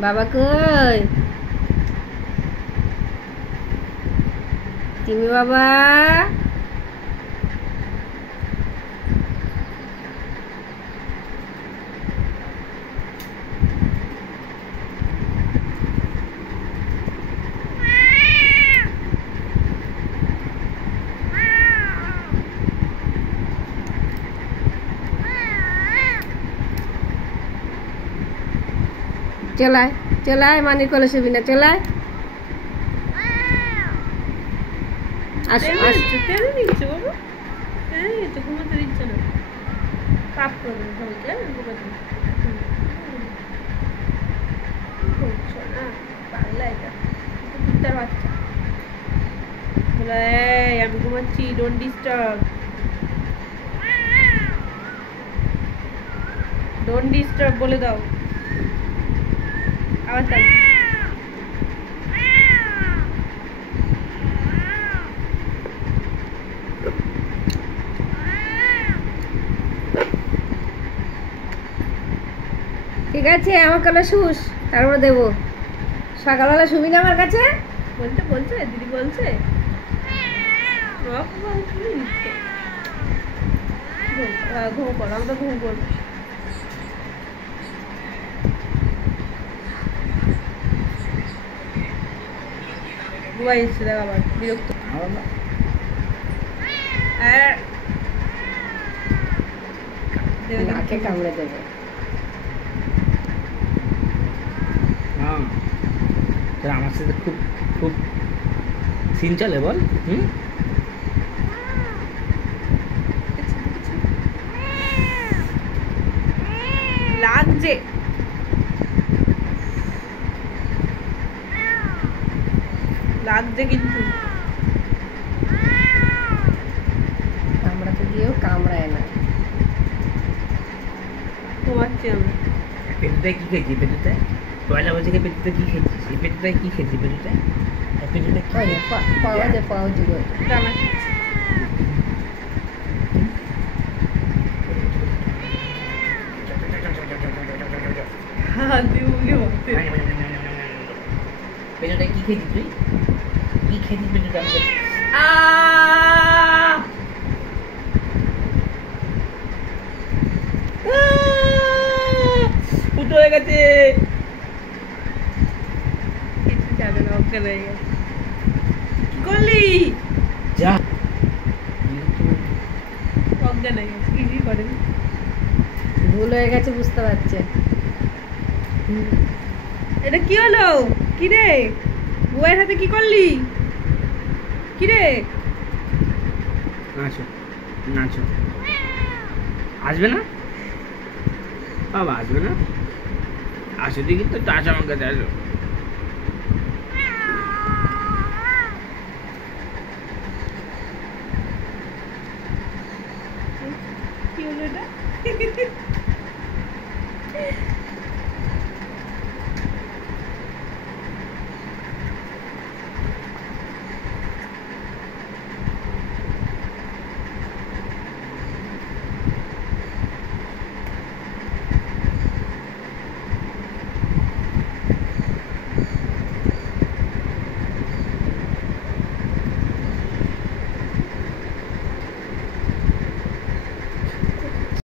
বাবা কই? টিমি বাবা, চলায় চলায়, মানির কোলে শুবি না, চলায়। আমি ঘুমাচ্ছি, ডোন্ট ডিস্টার্ব, ডোন্ট ডিস্টার্ব বলে দাও। আবার তাই ঠিক আছে, আমার কোলে শুস, তারপর দেবো। সকালবেলা শুবি না আমার কাছে? বলছে বলছে দিদি বলছে ঘুম কর, আমরা ঘুম করবো। ঘুমাই এসছে দেখ, আবার বিরক্ত। নাকে কামড়ে দেবে। আমার সাথে খুব খুব সিন চলে বল। লাগছে লাগছে কিন্তু কামড়াতে গিয়েও কামড়ায় না। ঘুমাচ্ছি আমি। পেটুটায় কি খেয়েছি? পেটুটায় পয়লা বছরে পেটুটা কি খেয়েছিস? এই পেটুটায় কি খেয়েছি? পেটুটায় পেটুটা কি? পাওয়া যায়, পাওয়া যায়। পেটুটায় কি খেয়েছিস তুই? কি খেয়েছিস পেটুটা? ফুটো হয়ে গেছে। কিছু যাবে না, অজ্ঞান হয়ে গেছে। কি করলি? যা অজ্ঞান হয়ে গেছে, কিছুই করেনি। ভুল হয়ে গেছে, বুঝতে পারছে। এটা কি হলো? কি রে, বউয়ের হাতে কি করলি? কি রে? নাচো নাচো। আসবে না বাবা? আসবে না? আসো দেখি তো, আসো আমার কাছে, আসো। কি হলো এটা?